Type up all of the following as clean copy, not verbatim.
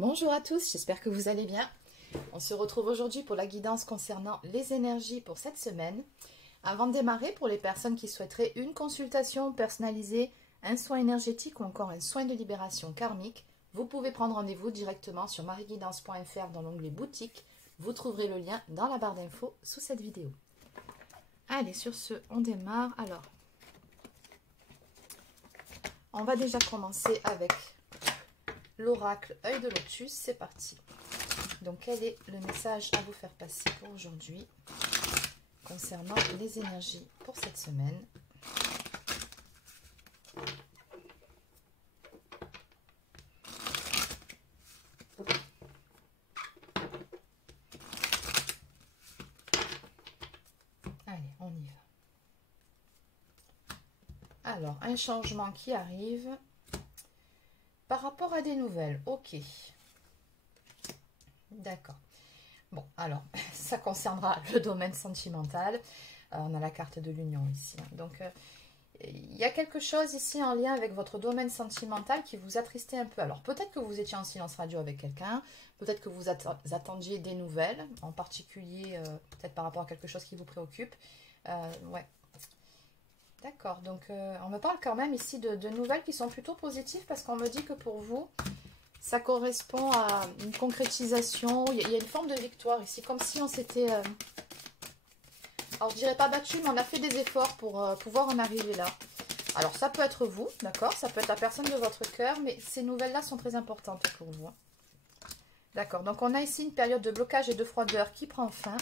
Bonjour à tous, j'espère que vous allez bien. On se retrouve aujourd'hui pour la guidance concernant les énergies pour cette semaine. Avant de démarrer, pour les personnes qui souhaiteraient une consultation personnalisée, un soin énergétique ou encore un soin de libération karmique, vous pouvez prendre rendez-vous directement sur marieguidance.fr dans l'onglet boutique. Vous trouverez le lien dans la barre d'infos sous cette vidéo. Allez, sur ce, on démarre. Alors, on va déjà commencer avec l'oracle œil de lotus. C'est parti. Donc, quel est le message à vous faire passer pour aujourd'hui concernant les énergies pour cette semaine? Allez, on y va. Alors, un changement qui arrive par rapport à des nouvelles. Ok. D'accord. Bon, alors, ça concernera le domaine sentimental. On a la carte de l'union ici. Donc, il y a quelque chose ici en lien avec votre domaine sentimental qui vous attristait un peu. Alors, peut-être que vous étiez en silence radio avec quelqu'un. Peut-être que vous attendiez des nouvelles, en particulier, peut-être par rapport à quelque chose qui vous préoccupe. Ouais. D'accord. Donc, on me parle quand même ici de nouvelles qui sont plutôt positives parce qu'on me dit que pour vous, ça correspond à une concrétisation. Il y a une forme de victoire ici, comme si on s'était... alors, je dirais pas battu, mais on a fait des efforts pour pouvoir en arriver là. Alors, ça peut être vous, d'accord? Ça peut être la personne de votre cœur, mais ces nouvelles-là sont très importantes pour vous. D'accord, donc on a ici une période de blocage et de froideur qui prend fin.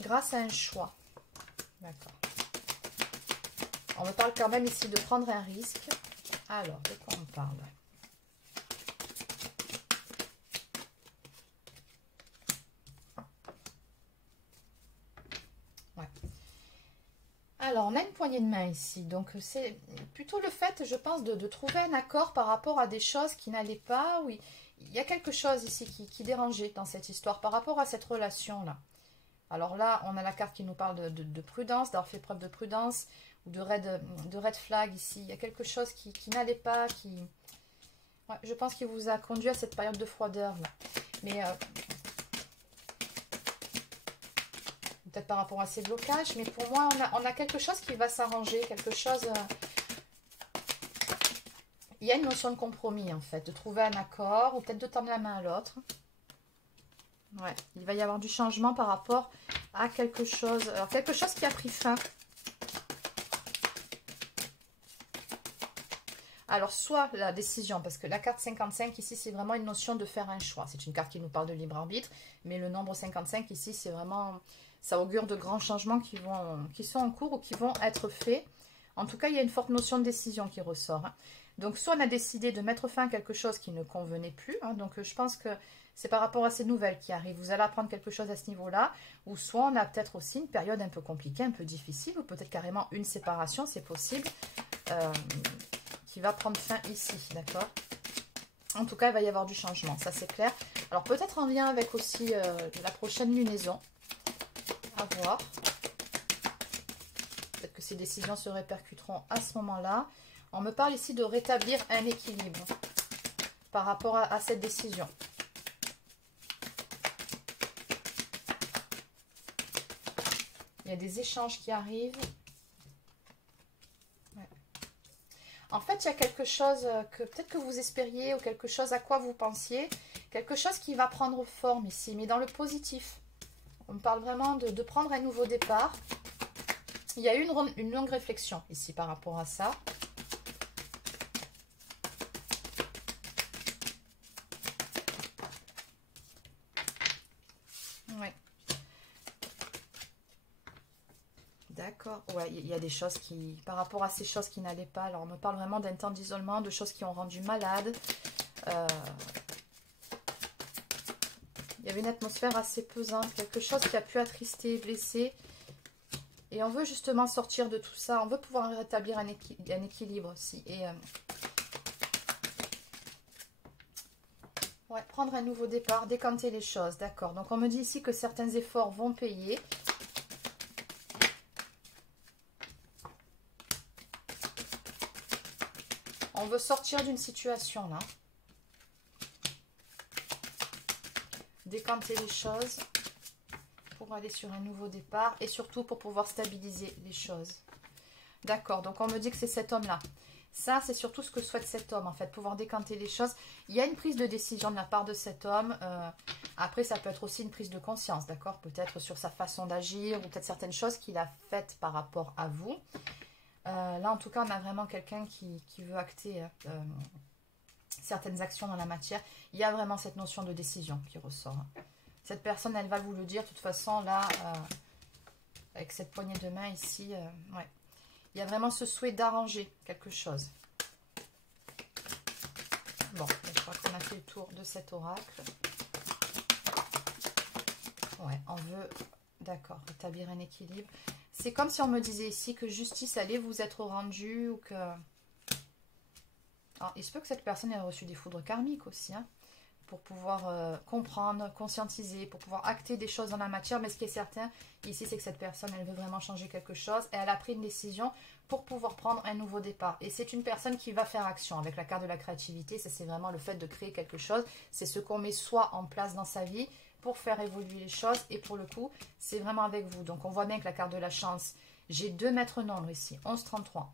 Grâce à un choix. D'accord. On me parle quand même ici de prendre un risque. Alors, de quoi on parle? Ouais. Alors, on a une poignée de main ici. Donc, c'est plutôt le fait, je pense, de trouver un accord par rapport à des choses qui n'allaient pas. Oui, il y a quelque chose ici qui dérangeait dans cette histoire par rapport à cette relation-là. Alors là, on a la carte qui nous parle de prudence, d'avoir fait preuve de prudence ou de red flag ici. Il y a quelque chose qui n'allait pas, ouais, je pense qu'il vous a conduit à cette période de froideur là. Mais peut-être par rapport à ces blocages, mais pour moi, on a quelque chose qui va s'arranger, quelque chose... il y a une notion de compromis en fait, de trouver un accord ou peut-être de tendre la main à l'autre. Ouais, il va y avoir du changement par rapport à quelque chose. Alors, quelque chose qui a pris fin. Alors, soit la décision, parce que la carte 55 ici, c'est vraiment une notion de faire un choix. C'est une carte qui nous parle de libre arbitre, mais le nombre 55 ici, c'est vraiment... ça augure de grands changements qui sont en cours ou qui vont être faits. En tout cas, il y a une forte notion de décision qui ressort. Donc, soit on a décidé de mettre fin à quelque chose qui ne convenait plus. Donc, je pense que c'est par rapport à ces nouvelles qui arrivent. Vous allez apprendre quelque chose à ce niveau-là. Ou soit on a peut-être aussi une période un peu compliquée, un peu difficile. Ou peut-être carrément une séparation, c'est possible. Qui va prendre fin ici, d'accord? En tout cas, il va y avoir du changement, ça c'est clair. Alors, peut-être en lien avec aussi la prochaine lunaison. À voir. Peut-être que ces décisions se répercuteront à ce moment-là. On me parle ici de rétablir un équilibre par rapport à cette décision. Il y a des échanges qui arrivent. Ouais. En fait, il y a quelque chose que peut-être que vous espériez ou quelque chose à quoi vous pensiez. Quelque chose qui va prendre forme ici, mais dans le positif. On me parle vraiment de prendre un nouveau départ. Il y a eu une longue réflexion ici par rapport à ça. Ouais. D'accord. Ouais, il y a des choses qui... par rapport à ces choses qui n'allaient pas. Alors, on me parle vraiment d'un temps d'isolement, de choses qui ont rendu malade. Il y avait une atmosphère assez pesante. Quelque chose qui a pu attrister, blesser. Et on veut justement sortir de tout ça. On veut pouvoir rétablir un équilibre aussi. Et ouais, prendre un nouveau départ, décanter les choses. D'accord. Donc, on me dit ici que certains efforts vont payer. On veut sortir d'une situation là. Décanter les choses pour aller sur un nouveau départ et surtout pour pouvoir stabiliser les choses. D'accord, donc on me dit que c'est cet homme-là. Ça, c'est surtout ce que souhaite cet homme, en fait, pouvoir décanter les choses. Il y a une prise de décision de la part de cet homme. Après, ça peut être aussi une prise de conscience, d'accord? Peut-être sur sa façon d'agir ou peut-être certaines choses qu'il a faites par rapport à vous. Là, en tout cas, on a vraiment quelqu'un qui veut acter certaines actions dans la matière. Il y a vraiment cette notion de décision qui ressort. Cette personne, elle va vous le dire. De toute façon, là, avec cette poignée de main ici, ouais. Il y a vraiment ce souhait d'arranger quelque chose. Bon, je crois qu'on a fait le tour de cet oracle. Ouais, on veut, d'accord, rétablir un équilibre. C'est comme si on me disait ici que justice allait vous être rendue ou que... Alors, il se peut que cette personne ait reçu des foudres karmiques aussi, hein, pour pouvoir comprendre, conscientiser, pour pouvoir acter des choses dans la matière. Mais ce qui est certain, ici, c'est que cette personne, elle veut vraiment changer quelque chose. Et elle a pris une décision pour pouvoir prendre un nouveau départ. Et c'est une personne qui va faire action. Avec la carte de la créativité, ça c'est vraiment le fait de créer quelque chose. C'est ce qu'on met soit en place dans sa vie pour faire évoluer les choses. Et pour le coup, c'est vraiment avec vous. Donc, on voit bien que la carte de la chance, j'ai 2 maîtres nombres ici, 11-33.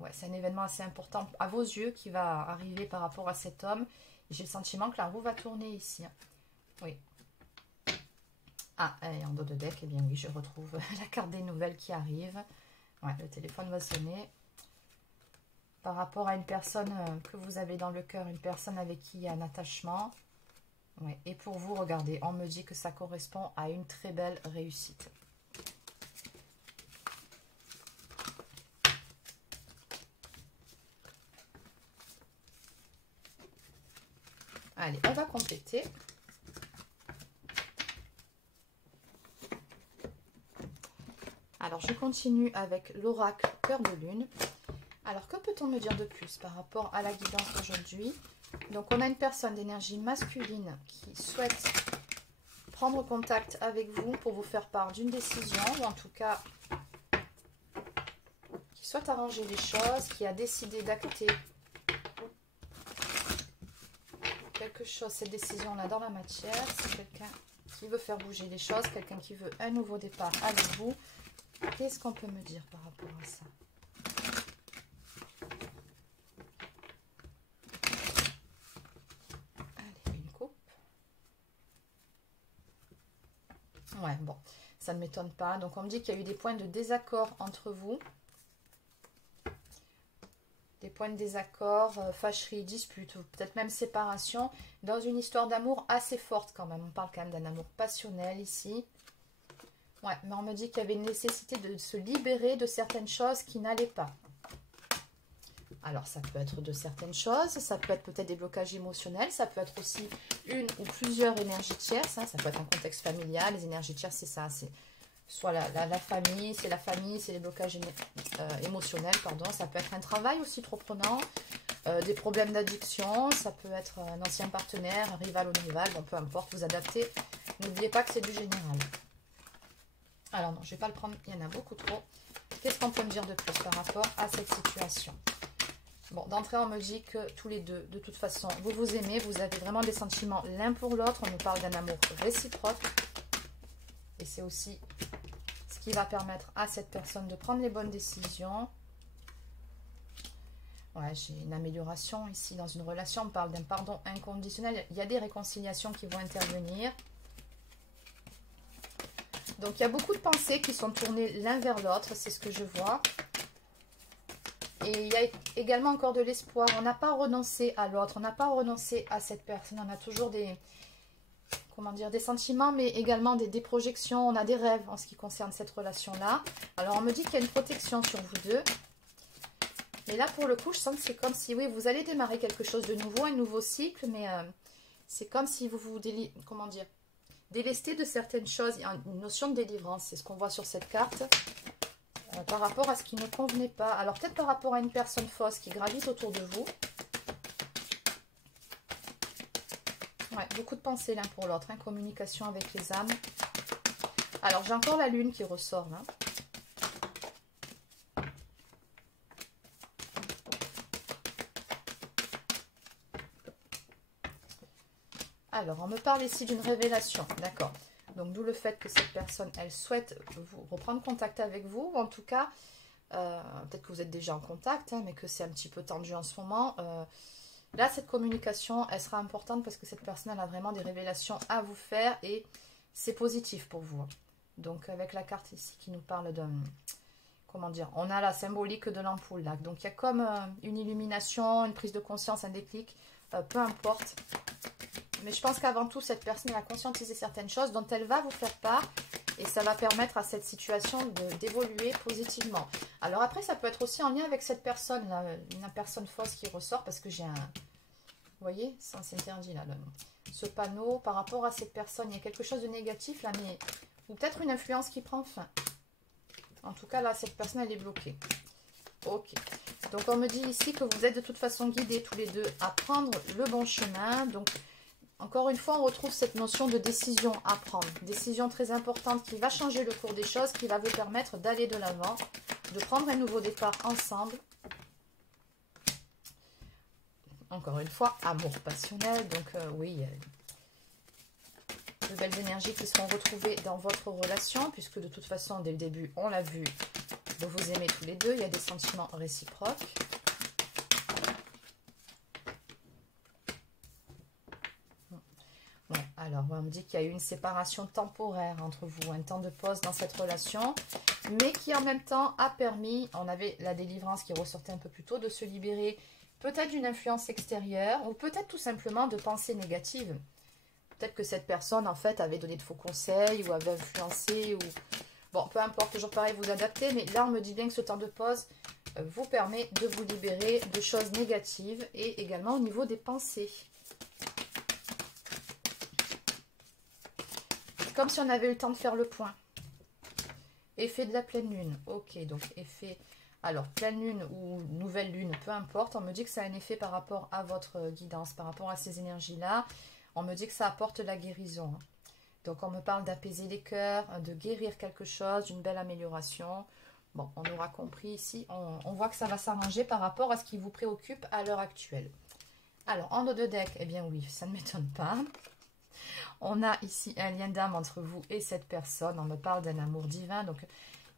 Ouais, c'est un événement assez important à vos yeux qui va arriver par rapport à cet homme. J'ai le sentiment que la roue va tourner ici. Oui. Ah, et en dos de deck, eh bien oui, je retrouve la carte des nouvelles qui arrive. Ouais, le téléphone va sonner. Par rapport à une personne que vous avez dans le cœur, une personne avec qui il y a un attachement. Ouais, et pour vous, regardez, on me dit que ça correspond à une très belle réussite. Allez, on va compléter. Alors, je continue avec l'oracle Cœur de Lune. Alors, que peut-on me dire de plus par rapport à la guidance d'aujourd'hui? Donc, on a une personne d'énergie masculine qui souhaite prendre contact avec vous pour vous faire part d'une décision, ou en tout cas, qui souhaite arranger les choses, qui a décidé d'acter quelque chose, cette décision-là dans la matière. C'est quelqu'un qui veut faire bouger les choses, quelqu'un qui veut un nouveau départ avec vous. Qu'est-ce qu'on peut me dire par rapport à ça? Allez, une coupe. Ouais, bon, ça ne m'étonne pas. Donc, on me dit qu'il y a eu des points de désaccord entre vous. Des points de désaccord, fâcherie, dispute, peut-être même séparation, dans une histoire d'amour assez forte quand même. On parle quand même d'un amour passionnel ici. Ouais, mais on me dit qu'il y avait une nécessité de se libérer de certaines choses qui n'allaient pas. Alors, ça peut être de certaines choses, ça peut être peut-être des blocages émotionnels, ça peut être aussi une ou plusieurs énergies tierces, hein, ça peut être un contexte familial, les énergies tierces, c'est ça, c'est soit la famille, c'est les blocages émotionnels, pardon, ça peut être un travail aussi trop prenant, des problèmes d'addiction, ça peut être un ancien partenaire, un rival ou une rivale, bon, peu importe, vous adaptez, n'oubliez pas que c'est du général. Alors non, je ne vais pas le prendre, il y en a beaucoup trop. Qu'est-ce qu'on peut me dire de plus par rapport à cette situation? Bon, d'entrée, on me dit que tous les deux, de toute façon, vous vous aimez, vous avez vraiment des sentiments l'un pour l'autre. On nous parle d'un amour réciproque. Et c'est aussi ce qui va permettre à cette personne de prendre les bonnes décisions. Ouais, j'ai une amélioration ici dans une relation. On parle d'un pardon inconditionnel. Il y a des réconciliations qui vont intervenir. Donc, il y a beaucoup de pensées qui sont tournées l'un vers l'autre. C'est ce que je vois. Et il y a également encore de l'espoir. On n'a pas renoncé à l'autre. On n'a pas renoncé à cette personne. On a toujours des, comment dire, des sentiments, mais également des projections. On a des rêves en ce qui concerne cette relation-là. Alors, on me dit qu'il y a une protection sur vous deux. Mais là, pour le coup, je sens que c'est comme si, oui, vous allez démarrer quelque chose de nouveau, un nouveau cycle. Mais c'est comme si vous vous, comment dire, délestez de certaines choses. Il y a une notion de délivrance. C'est ce qu'on voit sur cette carte. Par rapport à ce qui ne convenait pas. Alors, peut-être par rapport à une personne fausse qui gravite autour de vous. Ouais, beaucoup de pensées l'un pour l'autre. Hein, communication avec les âmes. Alors, j'ai encore la lune qui ressort là. Alors, on me parle ici d'une révélation, d'accord. Donc, d'où le fait que cette personne, elle souhaite reprendre contact avec vous, ou en tout cas, peut-être que vous êtes déjà en contact, hein, mais que c'est un petit peu tendu en ce moment. Là, cette communication, elle sera importante parce que cette personne, elle a vraiment des révélations à vous faire et c'est positif pour vous. Donc, avec la carte ici qui nous parle d'un... Comment dire? On a la symbolique de l'ampoule, là. Donc, il y a comme une illumination, une prise de conscience, un déclic, peu importe. Mais je pense qu'avant tout, cette personne a conscientisé certaines choses dont elle va vous faire part. Et ça va permettre à cette situation d'évoluer positivement. Alors après, ça peut être aussi en lien avec cette personne, là, une personne fausse qui ressort. Parce que j'ai un... Vous voyez, ça s'interdit là. Ce panneau, par rapport à cette personne, il y a quelque chose de négatif là. Mais... Ou peut-être une influence qui prend fin. En tout cas, là, cette personne, elle est bloquée. Ok. Donc, on me dit ici que vous êtes de toute façon guidés tous les deux à prendre le bon chemin. Donc, encore une fois, on retrouve cette notion de décision à prendre. Décision très importante qui va changer le cours des choses, qui va vous permettre d'aller de l'avant, de prendre un nouveau départ ensemble. Encore une fois, amour passionnel. Donc, oui, de belles énergies qui seront retrouvées dans votre relation, puisque de toute façon, dès le début, on l'a vu, vous vous aimez tous les deux, il y a des sentiments réciproques. Ouais, alors, on me dit qu'il y a eu une séparation temporaire entre vous, un temps de pause dans cette relation, mais qui en même temps a permis, on avait la délivrance qui ressortait un peu plus tôt, de se libérer peut-être d'une influence extérieure, ou peut-être tout simplement de pensées négatives. Peut-être que cette personne, en fait, avait donné de faux conseils ou avait influencé. Ou... Bon, peu importe, toujours pareil, vous adaptez. Mais là, on me dit bien que ce temps de pause vous permet de vous libérer de choses négatives et également au niveau des pensées. Comme si on avait eu le temps de faire le point. Effet de la pleine lune. Ok, donc effet... Alors, pleine lune ou nouvelle lune, peu importe. On me dit que ça a un effet par rapport à votre guidance, par rapport à ces énergies-là. On me dit que ça apporte la guérison. Donc, on me parle d'apaiser les cœurs, de guérir quelque chose, d'une belle amélioration. Bon, on aura compris ici. On voit que ça va s'arranger par rapport à ce qui vous préoccupe à l'heure actuelle. Alors, en haut de deck, eh bien oui, ça ne m'étonne pas. On a ici un lien d'âme entre vous et cette personne. On me parle d'un amour divin. Donc,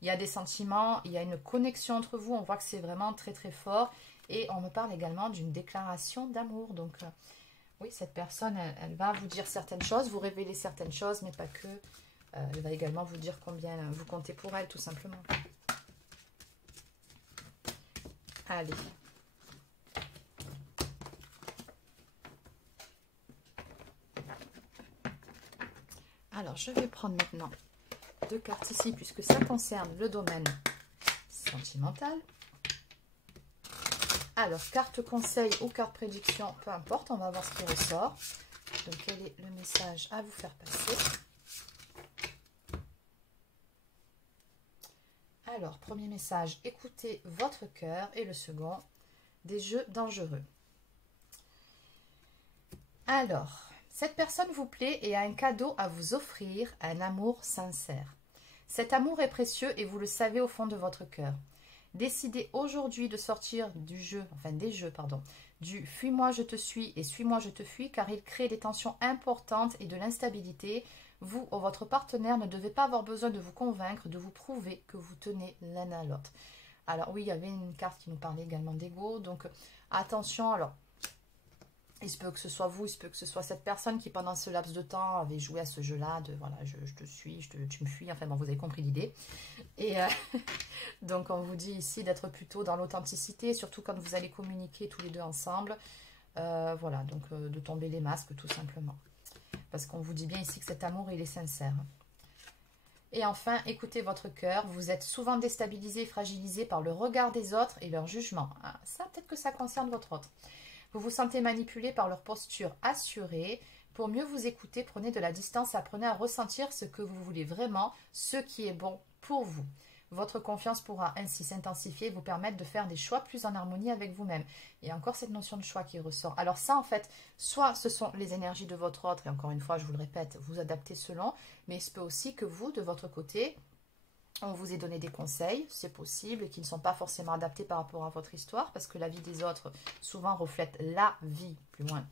il y a des sentiments, il y a une connexion entre vous. On voit que c'est vraiment très, très fort. Et on me parle également d'une déclaration d'amour. Donc... oui, cette personne, elle va vous dire certaines choses, vous révéler certaines choses, mais pas que. Elle va également vous dire combien vous comptez pour elle, tout simplement. Allez. Alors, je vais prendre maintenant 2 cartes ici, puisque ça concerne le domaine sentimental. Alors, carte conseil ou carte prédiction, peu importe, on va voir ce qui ressort. Donc, quel est le message à vous faire passer? Alors, premier message, écoutez votre cœur. Et le second, des jeux dangereux. Alors, cette personne vous plaît et a un cadeau à vous offrir, un amour sincère. Cet amour est précieux et vous le savez au fond de votre cœur. Décidez aujourd'hui de sortir du jeu, enfin des jeux, pardon, du « fuis-moi, je te suis » et « suis-moi, je te fuis » car il crée des tensions importantes et de l'instabilité. Vous ou votre partenaire ne devez pas avoir besoin de vous convaincre, de vous prouver que vous tenez l'un à l'autre. Alors oui, il y avait une carte qui nous parlait également d'ego, donc attention, alors il se peut que ce soit vous, il se peut que ce soit cette personne qui pendant ce laps de temps avait joué à ce jeu-là, de voilà, je te suis, tu me fuis, enfin bon, vous avez compris l'idée. Et donc on vous dit ici d'être plutôt dans l'authenticité, surtout quand vous allez communiquer tous les deux ensemble. Voilà, donc de tomber les masques tout simplement. Parce qu'on vous dit bien ici que cet amour, il est sincère. Et enfin, écoutez votre cœur. Vous êtes souvent déstabilisé et fragilisé par le regard des autres et leur jugement. Ah, ça, peut-être que ça concerne votre autre. Vous vous sentez manipulé par leur posture assurée. Pour mieux vous écouter, prenez de la distance, apprenez à ressentir ce que vous voulez vraiment, ce qui est bon pour vous. Votre confiance pourra ainsi s'intensifier et vous permettre de faire des choix plus en harmonie avec vous-même. Il y a encore cette notion de choix qui ressort. Alors ça, en fait, soit ce sont les énergies de votre autre, et encore une fois, je vous le répète, vous adaptez selon, mais il se peut aussi que vous, de votre côté, on vous ait donné des conseils, c'est possible, et qui ne sont pas forcément adaptés par rapport à votre histoire, parce que la vie des autres, souvent, reflète la vie, plus loin,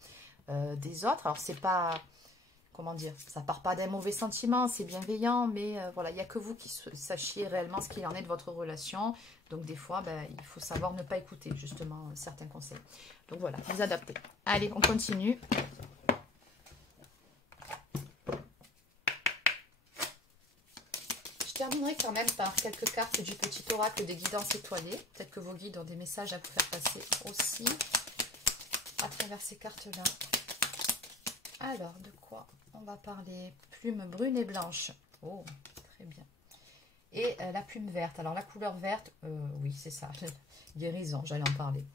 des autres. Alors, c'est pas, comment dire, ça part pas d'un mauvais sentiment, c'est bienveillant, mais voilà, il n'y a que vous qui sachiez réellement ce qu'il en est de votre relation. Donc, des fois, ben, il faut savoir ne pas écouter, justement, certains conseils. Donc, voilà, vous adaptez. Allez, on continue. Je terminerai quand même par quelques cartes du petit oracle des guidances étoilées. Peut-être que vos guides ont des messages à vous faire passer aussi à travers ces cartes-là. Alors, de quoi on va parler? Plume brune et blanche. Oh, très bien. Et la plume verte. Alors, la couleur verte, oui, c'est ça. Guérison, j'allais en parler.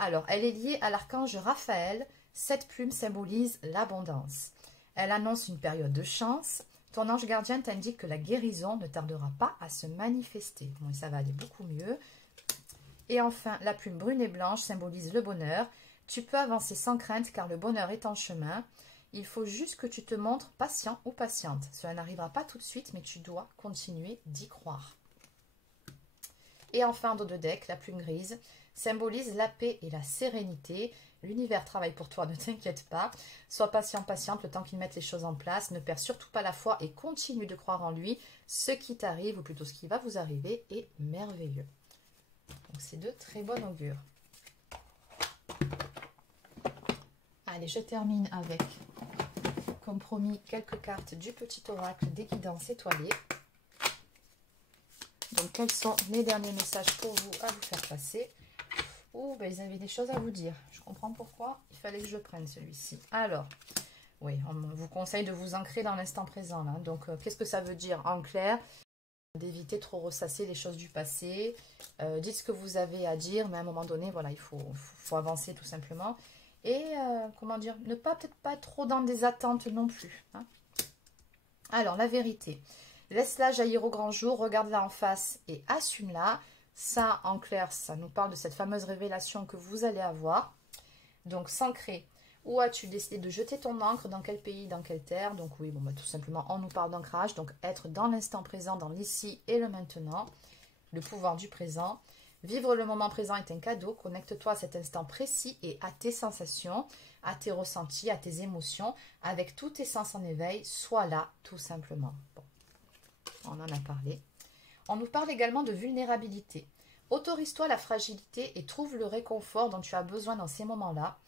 Alors, elle est liée à l'archange Raphaël. Cette plume symbolise l'abondance. Elle annonce une période de chance. Ton ange gardien t'indique que la guérison ne tardera pas à se manifester. Bon, ça va aller beaucoup mieux. Et enfin, la plume brune et blanche symbolise le bonheur. Tu peux avancer sans crainte car le bonheur est en chemin. Il faut juste que tu te montres patient ou patiente. Cela n'arrivera pas tout de suite, mais tu dois continuer d'y croire. Et enfin, en dos de deck, la plume grise symbolise la paix et la sérénité. L'univers travaille pour toi, ne t'inquiète pas. Sois patient, patiente, le temps qu'il mette les choses en place. Ne perds surtout pas la foi et continue de croire en lui. Ce qui t'arrive, ou plutôt ce qui va vous arriver, est merveilleux. Donc, c'est de très bon augure. Allez, je termine avec, comme promis, quelques cartes du petit oracle des guidances étoilées. Donc, quels sont les derniers messages pour vous à vous faire passer? Oh, ben, ils avaient des choses à vous dire. Je comprends pourquoi il fallait que je prenne celui-ci. Alors, oui, on vous conseille de vous ancrer dans l'instant présent. Là. Donc, qu'est-ce que ça veut dire en clair? D'éviter trop ressasser les choses du passé. Dites ce que vous avez à dire, mais à un moment donné, voilà, il faut avancer tout simplement. Et, comment dire, ne pas peut-être pas trop dans des attentes non plus. Hein. Alors, la vérité. Laisse-la jaillir au grand jour, regarde-la en face et assume-la. Ça, en clair, ça nous parle de cette fameuse révélation que vous allez avoir. Donc, s'ancrer. Où as-tu décidé de jeter ton encre? Dans quel pays? Dans quelle terre? Donc, oui, bon, bah, tout simplement, on nous parle d'ancrage. Donc, être dans l'instant présent, dans l'ici et le maintenant. Le pouvoir du présent. Vivre le moment présent est un cadeau. Connecte-toi à cet instant précis et à tes sensations, à tes ressentis, à tes émotions. Avec tous tes sens en éveil, sois là, tout simplement. Bon, on en a parlé. On nous parle également de vulnérabilité. Autorise-toi la fragilité et trouve le réconfort dont tu as besoin dans ces moments-là.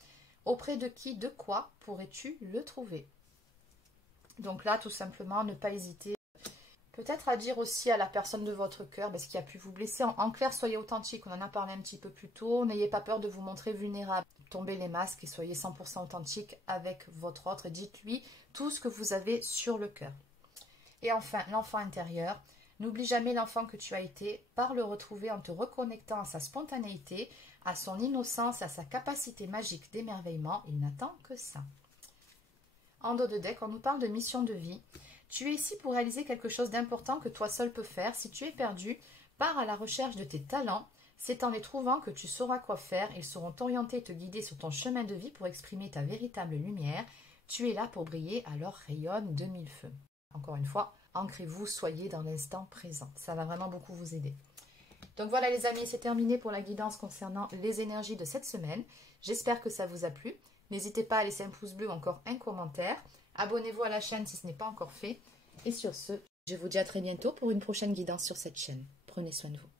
Auprès de qui, de quoi pourrais-tu le trouver? Donc là, tout simplement, ne pas hésiter. Peut-être à dire aussi à la personne de votre cœur, ce qui a pu vous blesser. En clair, soyez authentique. On en a parlé un petit peu plus tôt. N'ayez pas peur de vous montrer vulnérable. Tombez les masques et soyez 100% authentique avec votre autre. Dites-lui tout ce que vous avez sur le cœur. Et enfin, l'enfant intérieur. N'oublie jamais l'enfant que tu as été, par le retrouver en te reconnectant à sa spontanéité, à son innocence, à sa capacité magique d'émerveillement. Il n'attend que ça. En dos de deck, on nous parle de mission de vie. Tu es ici pour réaliser quelque chose d'important que toi seul peux faire. Si tu es perdu, pars à la recherche de tes talents. C'est en les trouvant que tu sauras quoi faire. Ils sauront t'orienter et te guider sur ton chemin de vie pour exprimer ta véritable lumière. Tu es là pour briller, alors rayonne de mille feux. Encore une fois, ancrez-vous, soyez dans l'instant présent. Ça va vraiment beaucoup vous aider. Donc voilà les amis, c'est terminé pour la guidance concernant les énergies de cette semaine. J'espère que ça vous a plu. N'hésitez pas à laisser un pouce bleu ou encore un commentaire. Abonnez-vous à la chaîne si ce n'est pas encore fait. Et sur ce, je vous dis à très bientôt pour une prochaine guidance sur cette chaîne. Prenez soin de vous.